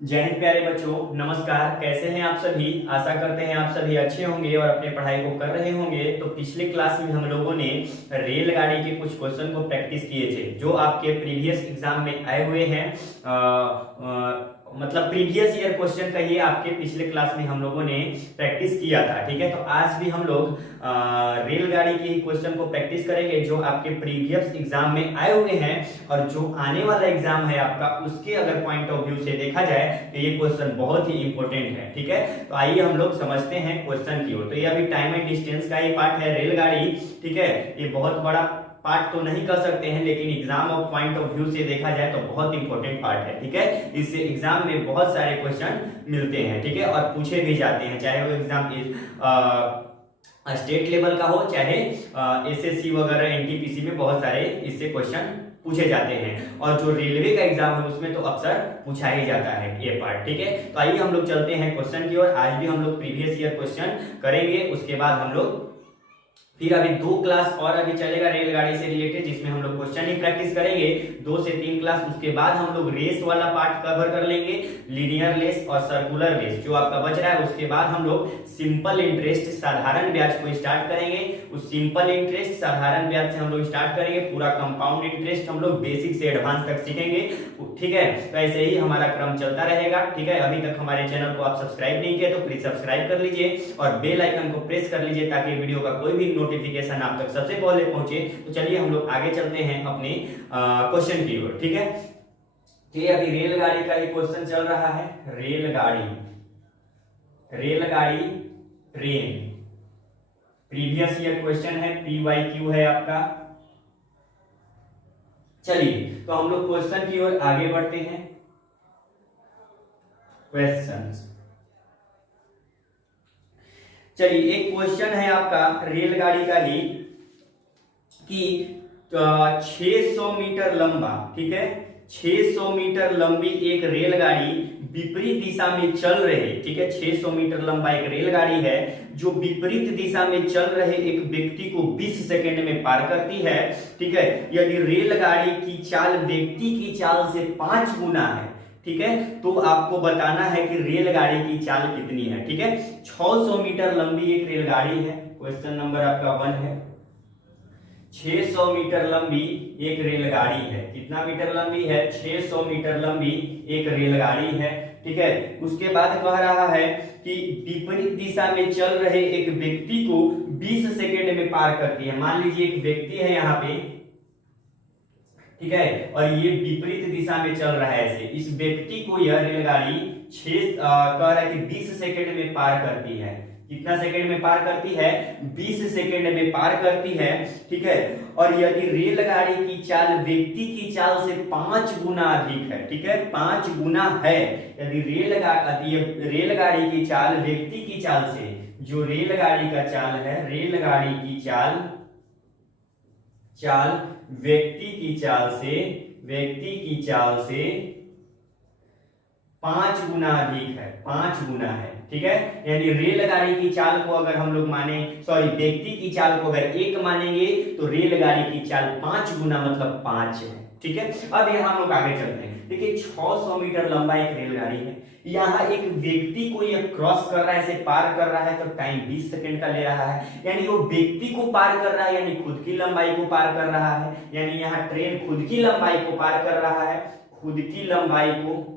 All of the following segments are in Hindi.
जय हिंद प्यारे बच्चों, नमस्कार। कैसे हैं आप सभी? आशा करते हैं आप सभी अच्छे होंगे और अपने पढ़ाई को कर रहे होंगे। तो पिछले क्लास में हम लोगों ने रेलगाड़ी के कुछ क्वेश्चन को प्रैक्टिस किए थे जो आपके प्रीवियस एग्जाम में आए हुए हैं। मतलब प्रीवियस ईयर क्वेश्चन कहिए, आपके पिछले क्लास में हम लोगों ने प्रैक्टिस किया था। ठीक है, तो आज भी हम लोग रेलगाड़ी के ही क्वेश्चन को प्रैक्टिस करेंगे जो आपके प्रीवियस एग्जाम में आए हुए हैं और जो आने वाला एग्जाम है आपका, उसके अगर पॉइंट ऑफ व्यू से देखा जाए तो ये क्वेश्चन बहुत ही इंपॉर्टेंट है। ठीक है, तो आइए हम लोग समझते हैं क्वेश्चन की ओर। तो ये अभी टाइम एंड डिस्टेंस का ही पार्ट है, रेलगाड़ी। ठीक है, ये बहुत बड़ा पार्ट तो नहीं कर सकते हैं, लेकिन exam of point of view से देखा जाए तो बहुत इंपॉर्टेंट पार्ट है। ठीक है, इससे एग्जाम में बहुत सारे क्वेश्चन मिलते हैं। ठीक है, और पूछे भी जाते हैं, चाहे वो एग्जाम स्टेट लेवल का हो, चाहे एसएससी वगैरह एनटीपीसी में बहुत सारे इससे क्वेश्चन पूछे जाते हैं। और जो रेलवे का एग्जाम है उसमें तो अक्सर पूछा ही जाता है ये पार्ट। ठीक है, तो आइए हम लोग चलते हैं क्वेश्चन की ओर। आज भी हम लोग प्रीवियस ईयर क्वेश्चन करेंगे, उसके बाद हम लोग फिर अभी 2 क्लास और अभी चलेगा रेलगाड़ी से रिलेटेड, जिसमें हम लोग क्वेश्चन ही प्रैक्टिस करेंगे 2 से 3 क्लास। उसके बाद हम लोग रेस वाला पार्ट कवर कर लेंगे, लीनियर रेस और सर्कुलर रेस जो आपका बच रहा है। उसके बाद हम लोग सिंपल इंटरेस्ट साधारण ब्याज को स्टार्ट करेंगे। उस सिंपल इंटरेस्ट साधारण ब्याज से हम लोग स्टार्ट करेंगे, पूरा कंपाउंड इंटरेस्ट हम लोग बेसिक से एडवांस तक सीखेंगे। ठीक है, तो ऐसे ही हमारा क्रम चलता रहेगा। ठीक है, अभी तक हमारे चैनल को आप सब्सक्राइब नहीं किए तो प्लीज सब्सक्राइब कर लीजिए और बेल आइकन को प्रेस कर लीजिए ताकि वीडियो का कोई भी नोटिफिकेशन आप तक सबसे पहले पहुंचे। तो चलिए हम लोग आगे चलते हैं अपने क्वेश्चन की ओर। ठीक है, तो ये अभी रेलगाड़ी का ही क्वेश्चन चल रहा है। रेलगाड़ी, रेलगाड़ी, ट्रेन, प्रीवियस ईयर क्वेश्चन है, PYQ है आपका। चलिए तो हम लोग क्वेश्चन की ओर आगे बढ़ते हैं। क्वेश्चंस, चलिए एक क्वेश्चन है आपका रेलगाड़ी का ही कि 600 मीटर लंबा, ठीक है, 600 मीटर लंबी एक रेलगाड़ी विपरीत दिशा में चल रहे, ठीक है, 600 मीटर लंबा एक रेलगाड़ी है जो विपरीत दिशा में चल रहे एक व्यक्ति को 20 सेकंड में पार करती है। ठीक है, यदि रेलगाड़ी की चाल व्यक्ति की चाल से 5 गुना है, ठीक है, तो आपको बताना है कि रेलगाड़ी की चाल कितनी है। ठीक है, 600 मीटर लंबी एक रेलगाड़ी है, क्वेश्चन नंबर आपका 1 है। 600 मीटर लंबी एक रेलगाड़ी है, कितना मीटर लंबी है? 600 मीटर लंबी एक रेलगाड़ी है। ठीक है, उसके बाद कह रहा है कि विपरीत दिशा में चल रहे एक व्यक्ति को 20 सेकंड में पार करती है। मान लीजिए एक व्यक्ति है यहाँ पे, ठीक है, और ये विपरीत दिशा में चल रहा है ऐसे, इस व्यक्ति को यह रेलगाड़ी कह रहा है कि 20 सेकंड में पार करती है। कितना सेकंड में पार करती है? 20 सेकंड में पार करती है। ठीक है, और यदि रेलगाड़ी की चाल व्यक्ति की चाल से 5 गुना अधिक है, ठीक है, 5 गुना है, यदि रेलगाड़ी की चाल व्यक्ति की चाल से, जो रेलगाड़ी का चाल है, रेलगाड़ी की चाल व्यक्ति की चाल से 5 गुना अधिक है, 5 गुना है। ठीक है, यानी रेलगाड़ी की चाल को अगर हम लोग माने, व्यक्ति की चाल को अगर 1 मानेंगे तो रेलगाड़ी की चाल 5 गुना मतलब 5 है। ठीक है, अब यहाँ हम लोग आगे चलते हैं। देखिए 600 मीटर लंबा एक रेलगाड़ी है, यहाँ एक व्यक्ति को यह क्रॉस कर रहा है, इसे पार कर रहा है, तो टाइम 20 सेकंड का ले रहा है। यानी वो व्यक्ति को पार कर रहा है, यानी खुद की लंबाई को पार कर रहा है। यानी यहाँ ट्रेन खुद की लंबाई को पार कर रहा है, खुद की लंबाई को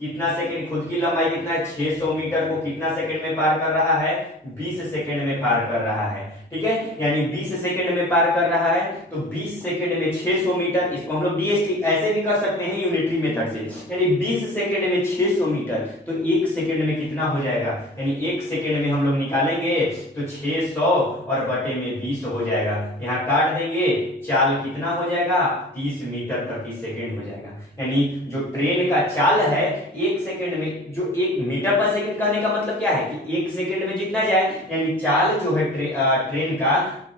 कितना सेकंड, खुद की लंबाई कितना है? 600 मीटर को कितना सेकंड में पार कर रहा है? 20 सेकंड में पार कर रहा है। ठीक है, यानी 20 सेकंड में पार कर रहा है, तो 20 सेकंड में 600 मीटर, इसको हम लोग DST ऐसे भी कर सकते हैं यूनिटरी मेथड से। यानी 20 सेकंड में 600 मीटर, तो 1 सेकंड में कितना हो जाएगा? यानी 1 सेकंड में हम लोग निकालेंगे तो 600 और बटे में 20 हो जाएगा। यहाँ काट देंगे, चाल कितना हो जाएगा? 30 मीटर प्रति सेकंड हो जाएगा। यानी जो ट्रेन का चाल है 1 सेकंड में, जो 1 मीटर पर सेकंड कहने का मतलब क्या है कि 1 सेकंड में जितना जाए, यानी चाल जो है ट्रेन का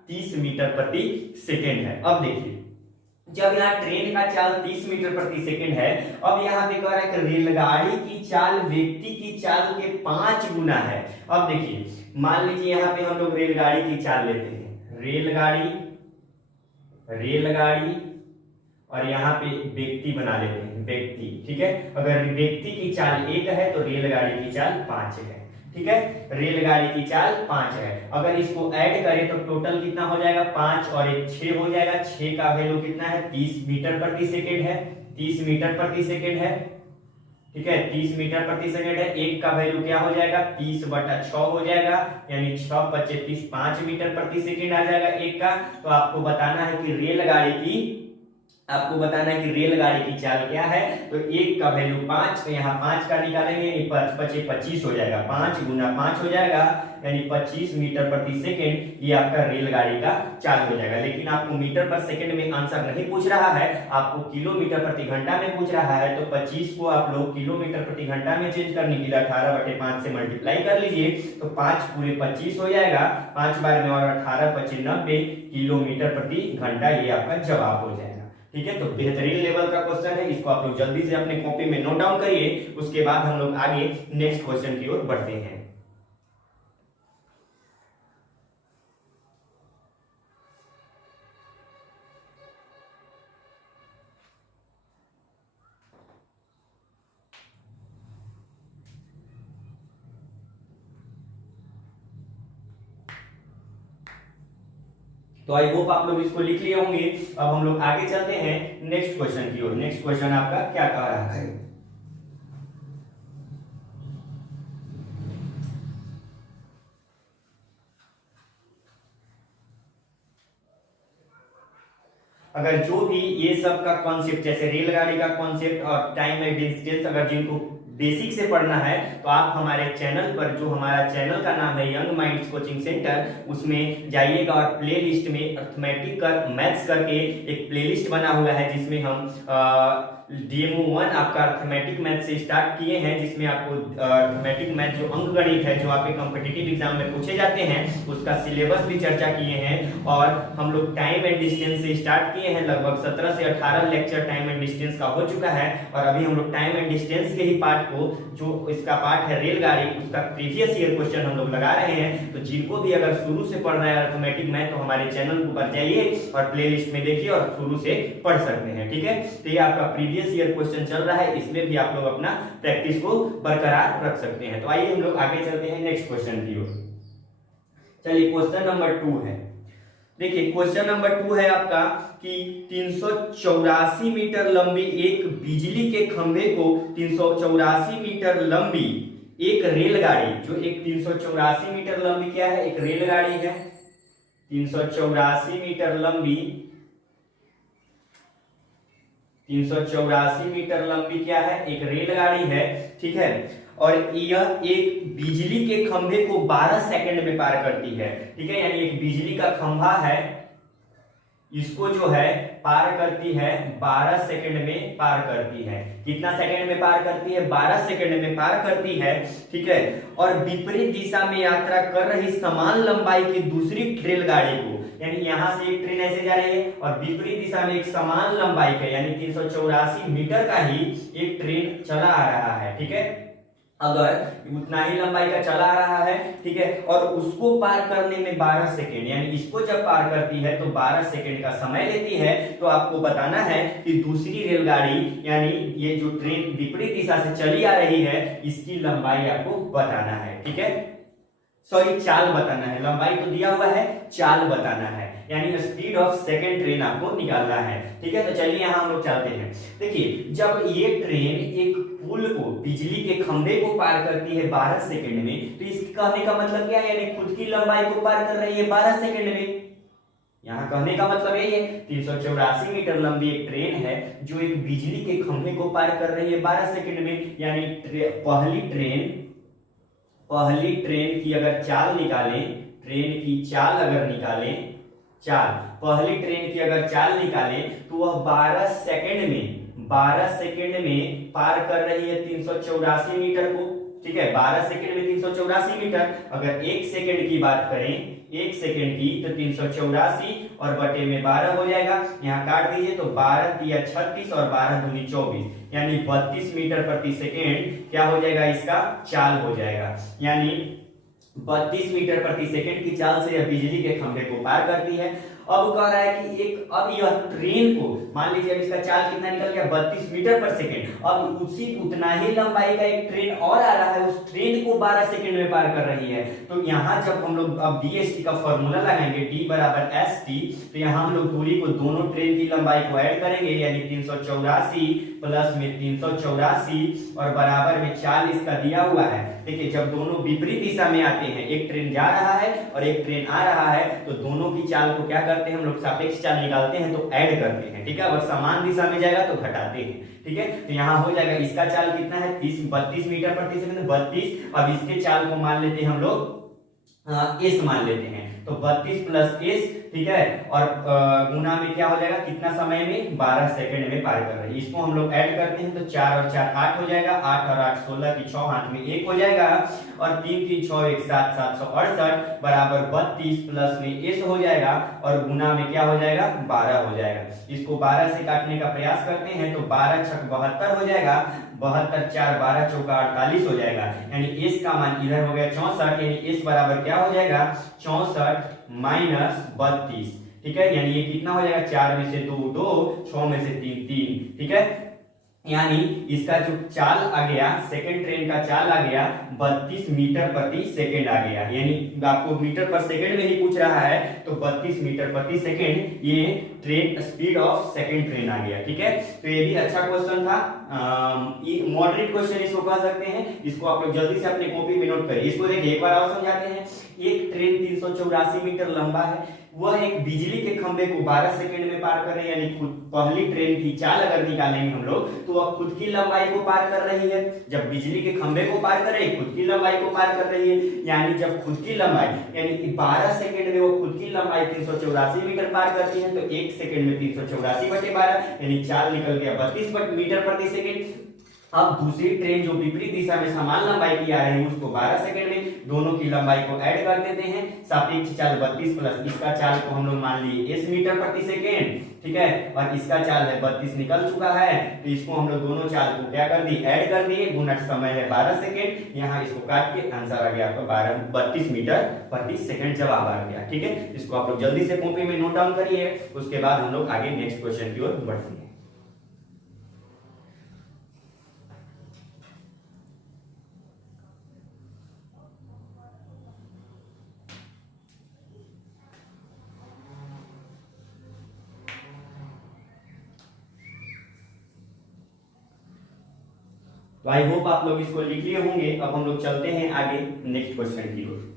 30 मीटर प्रति सेकंड है। अब देखिए, जब यहाँ ट्रेन का चाल 30 मीटर प्रति सेकंड है, अब यहाँ पे कह रहा है कि रेलगाड़ी की चाल व्यक्ति की चाल के 5 गुना है। अब देखिए, मान लीजिए यहाँ पे हम लोग रेलगाड़ी की चाल लेते हैं, रेलगाड़ी और यहाँ पे व्यक्ति बना लेते हैं, व्यक्ति, ठीक है। अगर व्यक्ति की चाल 1 है तो रेलगाड़ी की चाल 5 है, ठीक है। रेलगाड़ी की चाल 5 है। अगर इसको ऐड करें तो टोटल कितना हो जाएगा, 5 और 1 6 हो जाएगा। 6 का वैल्यू कितना है, 30 मीटर प्रति सेकेंड है, 30 मीटर प्रति सेकेंड है, ठीक है। 30 मीटर प्रति सेकेंड है। 1 का वैल्यू क्या हो जाएगा, 30/6 हो जाएगा, यानी 6 × 30 5 मीटर प्रति सेकेंड आ जाएगा 1 का। तो आपको बताना है कि रेलगाड़ी की चाल क्या है। तो 1 का वैल्यू 5, तो यहाँ 5 का निकालेंगे, 5 × 25 हो जाएगा, 5 × 5 हो जाएगा, यानी 25 मीटर प्रति सेकेंड। ये आपका रेलगाड़ी का चाल हो जाएगा। लेकिन आपको मीटर पर सेकेंड में आंसर नहीं पूछ रहा है, आपको किलोमीटर प्रति घंटा में पूछ रहा है। तो 25 को आप लोग किलोमीटर प्रति घंटा में चेंज करने के लिए 18/5 से मल्टीप्लाई कर लीजिए, तो 5 पूरे 25 हो जाएगा, 5 बार में और 18 × 25 90 किलोमीटर प्रति घंटा। ये आपका जवाब हो जाएगा, ठीक है। तो बेहतरीन लेवल का क्वेश्चन है, इसको आप लोग जल्दी से अपने कॉपी में नोट डाउन करिए। उसके बाद हम लोग आगे नेक्स्ट क्वेश्चन की ओर बढ़ते हैं। तो आई होप आप लोग इसको लिख लिए होंगे। अब हम लोग आगे चलते हैं नेक्स्ट क्वेश्चन की ओर। नेक्स्ट क्वेश्चन आपका क्या कह रहा है, अगर जो भी ये सब का कॉन्सेप्ट, जैसे रेलगाड़ी का कॉन्सेप्ट और टाइम एंड डिस्टेंस, अगर जिनको बेसिक से पढ़ना है तो आप हमारे चैनल पर, जो हमारा चैनल का नाम है यंग माइंड्स कोचिंग सेंटर, उसमें जाइएगा और प्ले लिस्ट में अर्थमेटिक मैथ्स करके एक प्लेलिस्ट बना हुआ है, जिसमें हम डेमो 1 आपका अर्थमेटिक मैथ से स्टार्ट किए हैं, जिसमें आपको अर्थमेटिक मैथ जो अंकगणित है, जो आपके कॉम्पिटिटिव एग्जाम में पूछे जाते हैं, उसका सिलेबस भी चर्चा किए हैं। और हम लोग टाइम एंड डिस्टेंस से स्टार्ट किए हैं, लगभग 17 से 18 लेक्चर टाइम एंड डिस्टेंस का हो चुका है। और अभी हम लोग टाइम एंड डिस्टेंस के ही पार्ट को, जो इसका पार्ट है रेलगाड़ी, उसका प्रीवियस ईयर क्वेश्चन हम लोग लगा रहे हैं। तो जिनको भी अगर शुरू से पढ़ना है अर्थमेटिक मैथ, तो हमारे चैनल पर जाइए और प्ले लिस्ट में देखिए और शुरू से पढ़ सकते हैं, ठीक है। तो ये आपका प्रीवियस ईयर क्वेश्चन चल रहा है, इसमें भी आप लोग अपना प्रैक्टिस को बरकरार रख सकते हैं। तो आइए हम लोग आगे चलते हैं नेक्स्ट क्वेश्चन की ओर। चलिए क्वेश्चन नंबर 2 है। देखिए क्वेश्चन नंबर 2 है आपका कि 384 मीटर लंबी एक बिजली के खंभे को 384 मीटर लंबी एक रेलगाड़ी, जो एक 384 मीटर लंबी क्या है, एक रेलगाड़ी है, 384 मीटर लंबी, 384 मीटर लंबी क्या है, एक रेलगाड़ी है, ठीक है। और यह एक बिजली के खंभे को 12 सेकंड में पार करती है, ठीक है। यानी एक बिजली का खंभा है, इसको जो है पार करती है 12 सेकंड में पार करती है। कितना सेकंड में पार करती है, 12 सेकंड में पार करती है, ठीक है। और विपरीत दिशा में यात्रा कर रही समान लंबाई की दूसरी रेलगाड़ी को, यानी यहां से एक ट्रेन ऐसे जा रही है और विपरीत दिशा में एक समान लंबाई का, यानी 384 मीटर का ही एक ट्रेन चला आ रहा है, ठीक है। अगर उतना ही लंबाई का चला आ रहा है, ठीक है, और उसको पार करने में 12 सेकेंड, यानी इसको जब पार करती है तो 12 सेकेंड का समय लेती है, तो आपको बताना है कि दूसरी रेलगाड़ी, यानी ये जो ट्रेन विपरीत दिशा से चली आ रही है, इसकी लंबाई आपको बताना है, ठीक है। सॉरी, चाल बताना है, लंबाई तो दिया हुआ है, चाल बताना है, यानी स्पीड ऑफ सेकंड ट्रेन आपको निकालना है, ठीक है। तो चलिए यहां हम लोग चलते हैं। देखिए जब ये ट्रेन एक पुल को, बिजली के खंभे को पार करती है 12 सेकंड में, तो इसके कहने का मतलब क्या है, यानी खुद की लंबाई को पार कर रही है 12 सेकंड में। यहाँ कहने का मतलब यही है, 384 मीटर लंबी एक ट्रेन है जो एक बिजली के खंभे को पार कर रही है 12 सेकंड में, यानी पहली ट्रेन की अगर चाल निकालें, ट्रेन की चाल अगर निकालें, पहली ट्रेन की अगर चाल निकालें तो वह 12 सेकंड में पार कर रही है 384 मीटर को, ठीक है। 12 सेकंड में 384 मीटर। अगर 1 सेकंड की बात करें, 1 सेकंड की, तो 384 और बटे में 12 हो जाएगा। यहाँ काट दीजिए तो 12 तिया 36 और 12 दूनी 24, यानी 32 मीटर प्रति सेकेंड क्या हो जाएगा, इसका चाल हो जाएगा। यानी 32 मीटर प्रति सेकंड की चाल से यह बिजली के खंभे को पार करती है। अब कह रहा है कि अब यह ट्रेन को मान लीजिए अब इसका चाल कितना निकल गया 32 मीटर पर सेकेंड, अब उतना ही लंबाई का एक ट्रेन और आ रहा है, उस ट्रेन को 12 सेकेंड में पार कर रही है। तो यहाँ जब हम लोग अब dsT का फॉर्मूला लगाएंगे d बराबर st, तो यहाँ हम लोग दूरी को दोनों ट्रेन की लंबाई को ऐड करेंगे, यानी 384 प्लस में 384 और बराबर में 40 का दिया हुआ है। देखिए जब दोनों विपरीत दिशा में आते हैं, एक ट्रेन जा रहा है और एक ट्रेन आ रहा है, तो दोनों की चाल को क्या करते हैं हम लोग, सापेक्ष चाल निकालते हैं तो ऐड करते हैं, ठीक है। अगर समान दिशा में जाएगा तो घटाते हैं, ठीक है। तो यहाँ हो जाएगा इसका चाल कितना है 32 मीटर प्रति सेकंड, 32। अब इसके चाल को मान लेते हैं हम लोग s मान लेते हैं, तो 32 प्लस s, ठीक है, और गुना में क्या हो जाएगा, कितना समय में 12 सेकंड में पार कर रहे हैं। इसको हम लोग ऐड करते हैं तो 4 और 4 8 हो जाएगा, 8 और 8 16 की 6 हाथ में 1 हो जाएगा, और 3 3 6 1 7 768 बराबर 32 प्लस में s हो जाएगा, और गुना में क्या हो जाएगा 12 हो जाएगा। इसको 12 से काटने का प्रयास करते हैं तो 12 छक 72 हो जाएगा, 72 4 12 चौका 48 हो जाएगा, यानी s का मान इधर हो गया 64, यानी s बराबर क्या हो जाएगा 64 माइनस 32, ठीक है। यानी ये कितना हो जाएगा 4 में से 2 2, 6 में से 3 3, ठीक है। यानी इसका जो चाल आ गया, सेकंड ट्रेन का चाल आ गया 32 मीटर प्रति सेकंड आ गया, यानी आपको मीटर पर सेकंड में ही पूछ रहा है, तो 32 मीटर प्रति सेकंड ये train speed of second train आ गया, ठीक है। तो ये भी अच्छा क्वेश्चन था, मॉडरेट क्वेश्चन इसको कह सकते हैं। इसको आप लोग जल्दी से अपने कॉपी में नोट करिए। इसको देखिए एक बार और समझाते हैं। एक ट्रेन 384 मीटर लंबा है, वह एक बिजली के खंभे को 12 सेकंड में पार कर रही है, यानी खुद पहली ट्रेन की चाल अगर निकालेंगे हम लोग तो वह खुद की लंबाई को पार कर रही है। जब बिजली के खंभे को पार कर रही है, खुद की लंबाई को पार कर रही है, यानी जब खुद की लंबाई यानी 12 सेकंड में वो खुद की लंबाई 384 मीटर पार करती है, तो 1 सेकंड में 384/12 यानी चाल निकल गया 32 मीटर प्रति सेकंड। अब दूसरी ट्रेन जो विपरीत दिशा में समान लंबाई की आ रही है उसको 12 सेकंड में, दोनों की लंबाई को ऐड कर देते हैं, सापेक्ष चाल 32 प्लस इसका चाल को हम लोग मान लिए s मीटर प्रति सेकंड, ठीक है, और इसका चाल है 32 निकल चुका है, तो इसको हम लोग दोनों चाल को क्या कर दिए ऐड कर दिए, गुणक समय है 12 सेकंड, यहाँ इसको काट के आंसर आ गया आपका 32 मीटर प्रति सेकंड जवाब आ गया, ठीक है। इसको आप लोग जल्दी से कॉपी में नोट डाउन करिए, उसके बाद हम लोग आगे नेक्स्ट क्वेश्चन की ओर बढ़ते हैं। तो आई होप आप लोग इसको लिख लिए होंगे। अब हम लोग चलते हैं आगे नेक्स्ट क्वेश्चन की ओर।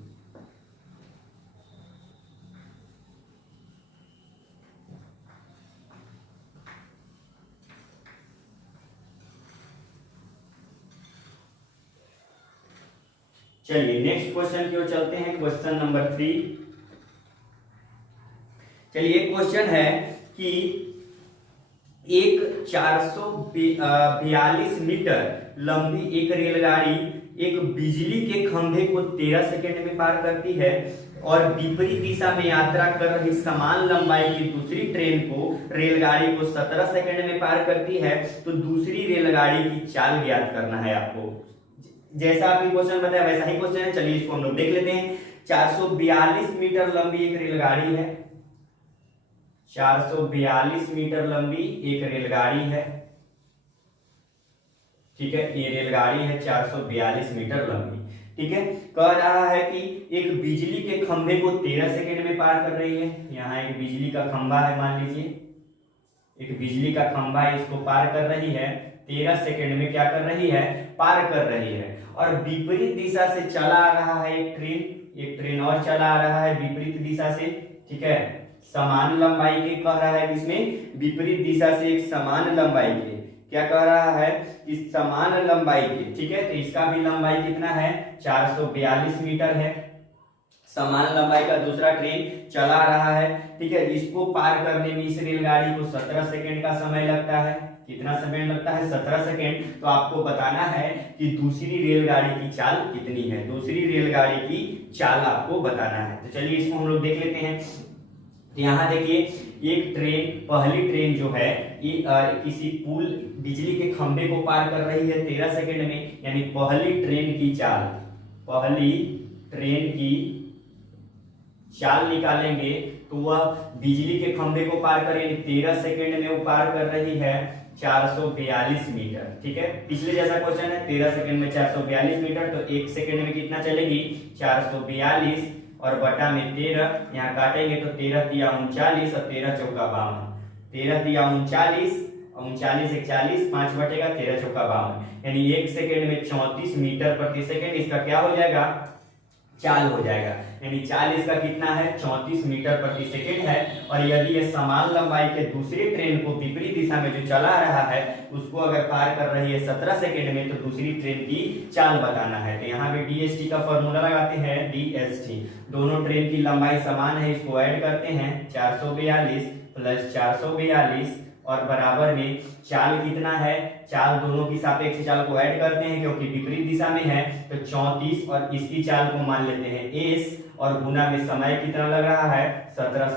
चलिए नेक्स्ट क्वेश्चन की ओर चलते हैं, क्वेश्चन नंबर 3। चलिए एक क्वेश्चन है कि एक 442 मीटर लंबी एक रेलगाड़ी एक बिजली के खंभे को 13 सेकंड में पार करती है और विपरीत दिशा में यात्रा कर रही समान लंबाई की दूसरी ट्रेन को रेलगाड़ी को 17 सेकंड में पार करती है, तो दूसरी रेलगाड़ी की चाल ज्ञात करना है आपको। जैसा आपने क्वेश्चन बताया वैसा ही क्वेश्चन है। चलिए इसको हम लोग देख लेते हैं। 442 मीटर लंबी एक रेलगाड़ी है, 442 मीटर लंबी एक रेलगाड़ी है, ठीक है, ये रेलगाड़ी है 442 मीटर लंबी, ठीक है। कह रहा है कि एक बिजली के खंभे को 13 सेकंड में पार कर रही है। यहाँ एक बिजली का खंभा है, मान लीजिए एक बिजली का खंभा है, इसको पार कर रही है 13 सेकंड में, क्या कर रही है पार कर रही है। और विपरीत दिशा से चला आ रहा है एक ट्रेन और चला आ रहा है विपरीत दिशा से, ठीक है, समान लंबाई के कह रहा है, इसमें विपरीत दिशा से एक समान लंबाई के, क्या कह रहा है इस समान लंबाई के, ठीक है। तो इसका भी लंबाई कितना है 442 मीटर है, समान लंबाई का दूसरा ट्रेन चला रहा है, ठीक है। इसको पार करने में इस रेलगाड़ी को 17 सेकंड का समय लगता है। कितना समय लगता है 17 सेकंड। तो आपको बताना है कि दूसरी रेलगाड़ी की चाल कितनी है, दूसरी रेलगाड़ी की चाल आपको बताना है। तो चलिए इसको हम लोग देख लेते हैं। यहाँ देखिए एक ट्रेन, पहली ट्रेन जो है ये किसी पुल बिजली के खंभे को पार कर रही है 13 सेकंड में, यानी पहली ट्रेन की चाल निकालेंगे तो वह बिजली के खंभे को पार करे 13 सेकंड में वो पार कर रही है 442 मीटर। ठीक है, पिछले जैसा क्वेश्चन है 13 सेकंड में 442 मीटर, तो 1 सेकंड में कितना चलेगी 442 और बटा में 13, यहाँ काटेंगे तो 13 तिया 39 और 13 चौका 52, 13 तिया 39, 39 एक 40, 5 बटेगा 13 चौका 52, यानी 1 सेकंड में 34 मीटर प्रति सेकंड इसका क्या हो जाएगा चाल हो जाएगा, यानी चाल इसका कितना है 34 मीटर प्रति सेकंड है। और यदि ये समान लंबाई के दूसरी ट्रेन को विपरीत दिशा में जो चला रहा है उसको अगर पार कर रही है 17 सेकंड में, तो दूसरी ट्रेन की चाल बताना है। तो यहाँ पे DST का फॉर्मूला लगाते हैं, DST, दोनों ट्रेन की लंबाई समान है, इसको ऐड करते हैं 442 प्लस 442 और बराबर में चाल कितना है, चाल दोनों की सापेक्ष चाल को ऐड करते हैं क्योंकि विपरीत दिशा में है, तो 34 और इसकी चाल को मान लेते हैं s और गुना में समय कितना लग रहा है 17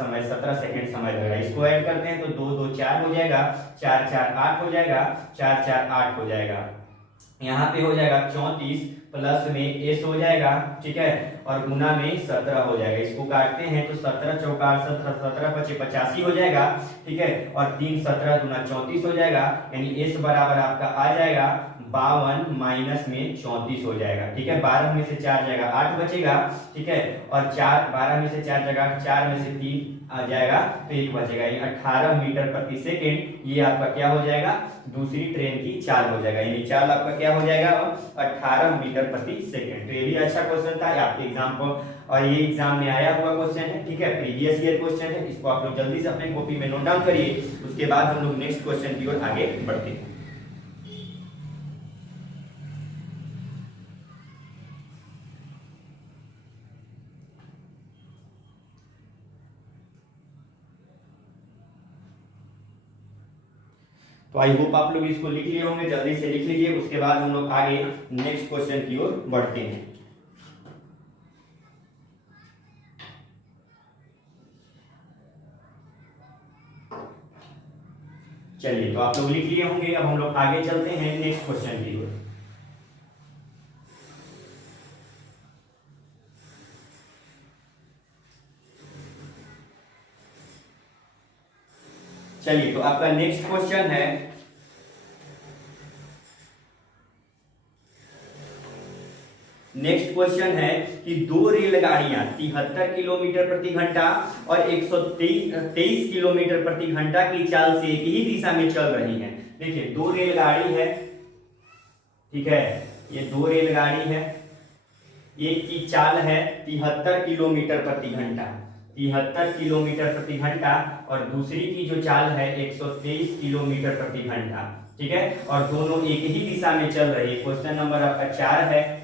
सेकंड समय लग रहा है। इसको ऐड करते हैं तो 2 2 4 हो जाएगा, 4 4 8 हो जाएगा, 4 4 8 हो जाएगा। यहाँ पे हो जाएगा 34 प्लस में s हो जाएगा, ठीक है, और गुना में 17 हो जाएगा। इसको काटते हैं तो 17 चौका 17, 17 पचे 85 हो जाएगा, ठीक है, और 3 17 गुना 34 हो जाएगा, यानी s बराबर आपका आ जाएगा 52 माइनस में 34 हो जाएगा। ठीक है, 12 में से 4 जाएगा 8 बचेगा, ठीक है, और 4 12 में से 4 जगह 4 में से 3 आ जाएगा तो 1 बचेगा, ये 18 मीटर प्रति सेकंड ये आपका क्या हो जाएगा दूसरी ट्रेन की चाल हो जाएगा, यानी चाल आपका क्या हो जाएगा 18 मीटर प्रति सेकंड। तो ये भी अच्छा क्वेश्चन था आपके एग्जाम को, और ये एग्जाम में आया हुआ क्वेश्चन है, ठीक है, प्रीवियस ईयर क्वेश्चन है। इसको आप लोग जल्दी से अपने कॉपी में नोट डाउन करिए, उसके बाद हम लोग नेक्स्ट क्वेश्चन की ओर आगे बढ़ते हैं। तो आई होप आप लोग इसको लिख लिए होंगे, जल्दी से लिख लीजिए, उसके बाद हम लोग आगे नेक्स्ट क्वेश्चन की ओर बढ़ते हैं। चलिए, तो आप लोग लिख लिए होंगे, अब हम लोग आगे चलते हैं नेक्स्ट क्वेश्चन की ओर। चलिए, तो आपका नेक्स्ट क्वेश्चन है, नेक्स्ट क्वेश्चन है कि दो रेलगाड़ियां 73 किलोमीटर प्रति घंटा और 123 किलोमीटर प्रति घंटा की चाल से एक ही दिशा में चल रही हैं। देखिए, दो रेलगाड़ी है, ठीक है, ये दो रेलगाड़ी है, एक की चाल है 73 किलोमीटर प्रति घंटा, 73 किलोमीटर प्रति घंटा, और दूसरी की जो चाल है 123 किलोमीटर प्रति घंटा, ठीक है, और दोनों एक ही दिशा में चल रही है। क्वेश्चन नंबर आपका 4 है,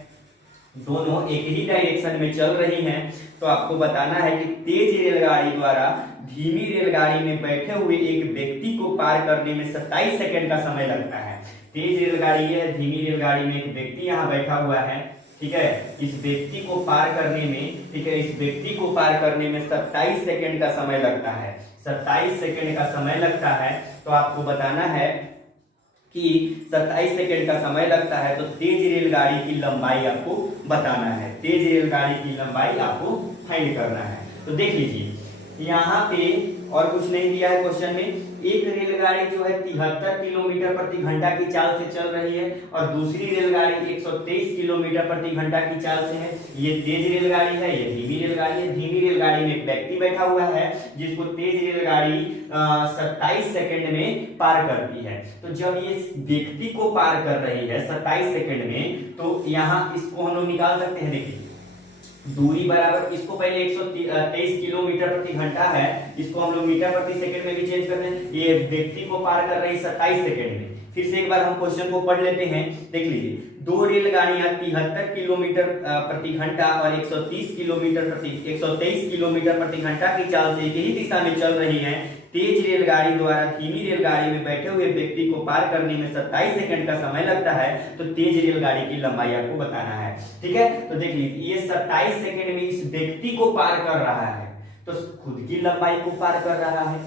दोनों एक ही डायरेक्शन में चल रही हैं। तो आपको बताना है कि तेज रेलगाड़ी द्वारा धीमी रेलगाड़ी में बैठे हुए एक व्यक्ति को पार करने में 27 सेकंड का समय लगता है। तेज रेलगाड़ी है, धीमी रेलगाड़ी में एक व्यक्ति यहाँ बैठा हुआ है, ठीक है, इस व्यक्ति को पार करने में, ठीक है, इस व्यक्ति को पार करने में 27 सेकंड का समय लगता है, 27 सेकंड का समय लगता है। तो आपको बताना है कि 27 सेकंड का समय लगता है, तो तेज रेलगाड़ी की लंबाई आपको बताना है, तेज रेलगाड़ी की लंबाई आपको फाइंड करना है। तो देख लीजिए, यहाँ पे और कुछ नहीं दिया है क्वेश्चन में, एक रेलगाड़ी जो है 73 किलोमीटर प्रति घंटा की चाल से चल रही है और दूसरी रेलगाड़ी 123 किलोमीटर प्रति घंटा की चाल से है। ये तेज रेलगाड़ी है, ये धीमी रेलगाड़ी है। धीमी रेलगाड़ी में एक व्यक्ति बैठा हुआ है जिसको तेज रेलगाड़ी 27 सेकंड में पार करती है। तो जब ये व्यक्ति को पार कर रही है 27 सेकंड में, तो यहाँ इसको हम लोग निकाल सकते हैं। देखिए, दूरी बराबर, इसको पहले 123 किलोमीटर प्रति घंटा है, इसको हम लोग मीटर प्रति सेकंड में भी चेंज करते हैं। ये व्यक्ति को पार कर रही 27 सेकंड में। फिर से एक बार हम क्वेश्चन को पढ़ लेते हैं, देख लीजिए, दो रेलगाड़ियां 73 किलोमीटर प्रति घंटा और 123 किलोमीटर प्रति घंटा की चाल से एक ही दिशा में चल रही हैं। तेज रेलगाड़ी द्वारा धीमी रेलगाड़ी में बैठे हुए व्यक्ति को पार करने में 27 सेकंड का समय लगता है। तो तेज रेलगाड़ी की लंबाई आपको बताना है, ठीक है। तो देख लीजिए, ये 27 सेकंड में इस व्यक्ति को पार कर रहा है, तो खुद की लंबाई को पार कर रहा है।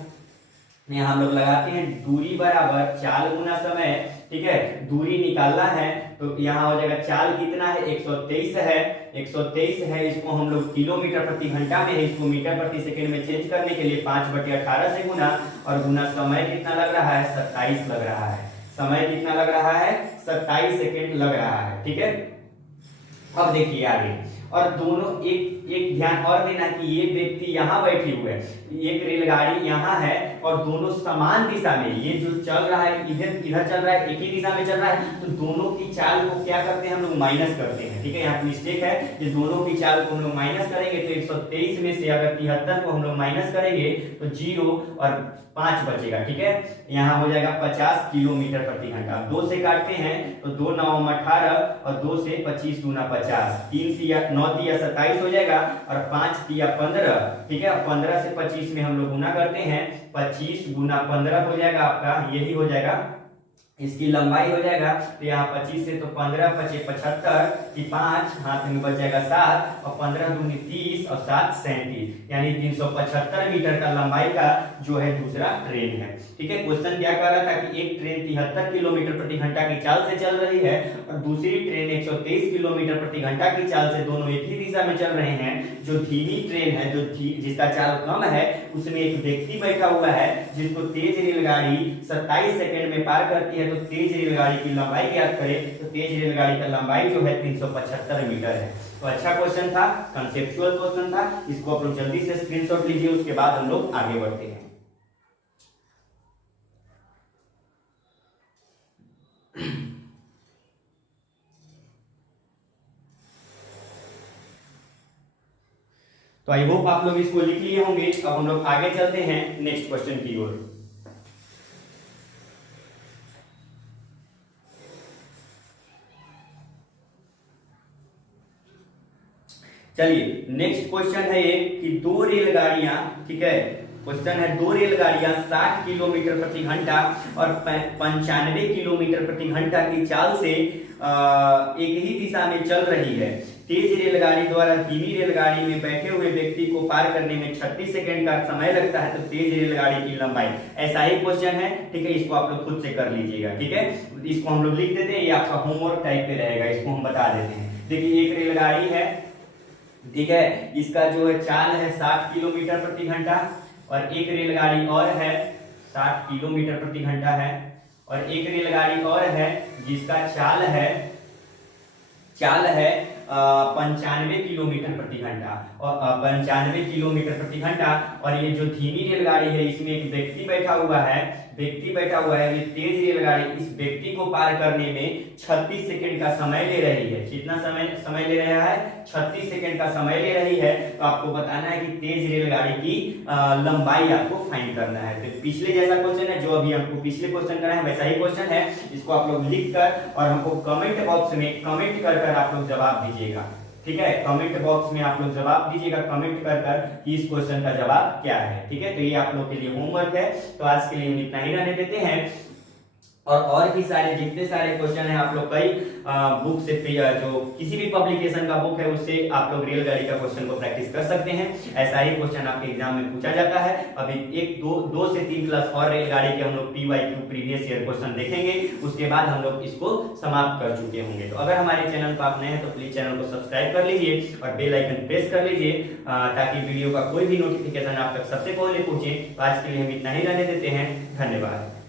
यहाँ हम लोग लगाते हैं दूरी बराबर चाल गुना समय, ठीक है। दूरी निकालना है तो यहाँ हो जाएगा चाल कितना है 123 है, 123 है, इसको हम लोग किलोमीटर प्रति घंटा में है, इसको मीटर प्रति सेकंड में चेंज करने के लिए 5/18 से गुना, और गुना समय कितना लग रहा है 27 लग रहा है, समय कितना लग रहा है 27 सेकंड लग रहा है, ठीक है। अब देखिए आगे, और दोनों एक ध्यान और देना कि ये व्यक्ति यहाँ बैठे हुए हैं, एक रेलगाड़ी यहाँ है और दोनों समान दिशा में, ये जो चल रहा है इधर चल रहा है, एक ही दिशा में चल रहा है, तो दोनों की चाल को क्या करते हैं हम लोग माइनस करते हैं, ठीक है। यहाँ मिस्टेक है, ये दोनों की चाल को हम लोग माइनस करेंगे तो 123 में से अगर 73 को हम लोग माइनस करेंगे तो 0 और 5 बचेगा, ठीक है। यहाँ हो जाएगा 50 किलोमीटर प्रति घंटा। 2 से काटते हैं तो 2 9 18 और 2 से 25 गुना 50, 3 तिया 9 तिया 27 हो जाएगा और 5 तिया 15, ठीक है। 15 से 25 में हम लोग गुना करते हैं, 25 गुना 15 हो जाएगा आपका, यही हो जाएगा इसकी लंबाई हो जाएगा। तो यहाँ 25 से तो 15 पचे 75 की 5 हाथ में बच जाएगा 7 और 15 दूनी 30 और 7 37, यानी 375 मीटर का लंबाई का जो है दूसरा ट्रेन है, ठीक है। क्वेश्चन क्या कर रहा था कि एक ट्रेन 73 किलोमीटर प्रति घंटा की चाल से चल रही है और दूसरी ट्रेन 123 किलोमीटर प्रति घंटा की चाल से, दोनों एक ही दिशा में चल रहे हैं। जो धीमी ट्रेन है, जो जिसका चाल कम है, उसमें एक व्यक्ति बैठा हुआ है जिसको तेज रेलगाड़ी 27 सेकंड में पार करती है। तो तेज रेलगाड़ी की लंबाई ज्ञात करें, तो तेज रेलगाड़ी का लंबाई जो है 375 मीटर है। तो अच्छा क्वेश्चन था, कंसेप्चुअल क्वेश्चन था, इसको आप लोग जल्दी से स्क्रीनशॉट लीजिए, उसके बाद हम लोग आगे बढ़ते हैं। तो आई होप आप लोग इसको लिख लिए होंगे। अब हम लोग आगे चलते हैं नेक्स्ट क्वेश्चन की ओर। चलिए नेक्स्ट क्वेश्चन है ये कि 2 रेलगाड़ियां, ठीक है, क्वेश्चन है 2 रेलगाड़ियां 60 किलोमीटर प्रति घंटा और 95 किलोमीटर प्रति घंटा की चाल से एक ही दिशा में चल रही है। तेज रेलगाड़ी द्वारा धीमी रेलगाड़ी में बैठे हुए व्यक्ति को पार करने में 36 सेकंड का समय लगता है। तो तेज रेलगाड़ी की लंबाई, ऐसा ही क्वेश्चन है, ठीक है। इसको आप लोग खुद से कर लीजिएगा, ठीक है। इसको हम लोग लिख देते हैं, ये आपका होमवर्क टाइप पे रहेगा, इसको हम बता देते हैं। देखिए एक रेलगाड़ी है, ठीक है, इसका जो है चाल है 60 किलोमीटर प्रति घंटा, और एक रेलगाड़ी और है 60 किलोमीटर प्रति घंटा है, और एक रेलगाड़ी और है जिसका चाल है 95 किलोमीटर प्रति घंटा, और 95 किलोमीटर प्रति घंटा। और ये जो धीमी रेलगाड़ी है इसमें एक व्यक्ति बैठा हुआ है, ये तेज रेलगाड़ी इस व्यक्ति को पार करने में 36 सेकंड का समय ले रही है। कितना समय ले रहा है 36 सेकंड का समय ले रही है। तो आपको बताना है कि तेज रेलगाड़ी की लंबाई आपको फाइंड करना है। तो पिछले जैसा क्वेश्चन है, जो अभी हमको पिछले क्वेश्चन करा है वैसा ही क्वेश्चन है। इसको आप लोग लिख कर और हमको कमेंट बॉक्स में कमेंट कर आप लोग जवाब दीजिएगा, ठीक है। कमेंट बॉक्स में आप लोग जवाब दीजिएगा कमेंट कर कि इस क्वेश्चन का जवाब क्या है, ठीक है। तो ये आप लोग के लिए होमवर्क है। तो आज के लिए हम इतना ही रहने देते हैं, और भी सारे जितने सारे क्वेश्चन हैं आप लोग कई बुक से, जो किसी भी पब्लिकेशन का बुक है उससे आप लोग रेलगाड़ी का क्वेश्चन को प्रैक्टिस कर सकते हैं। ऐसा ही क्वेश्चन आपके एग्जाम में पूछा जाता है। अभी 2 से 3 क्लास और रेलगाड़ी के हम लोग PYQ प्रीवियस ईयर क्वेश्चन देखेंगे, उसके बाद हम लोग इसको समाप्त कर चुके होंगे। तो अगर हमारे चैनल पर आप नए हैं तो प्लीज चैनल को सब्सक्राइब कर लीजिए और बेल आइकन प्रेस कर लीजिए, ताकि वीडियो का कोई भी नोटिफिकेशन आप तक सबसे पहले पहुंचे। आज के लिए हम इतना ही रहने देते हैं, धन्यवाद।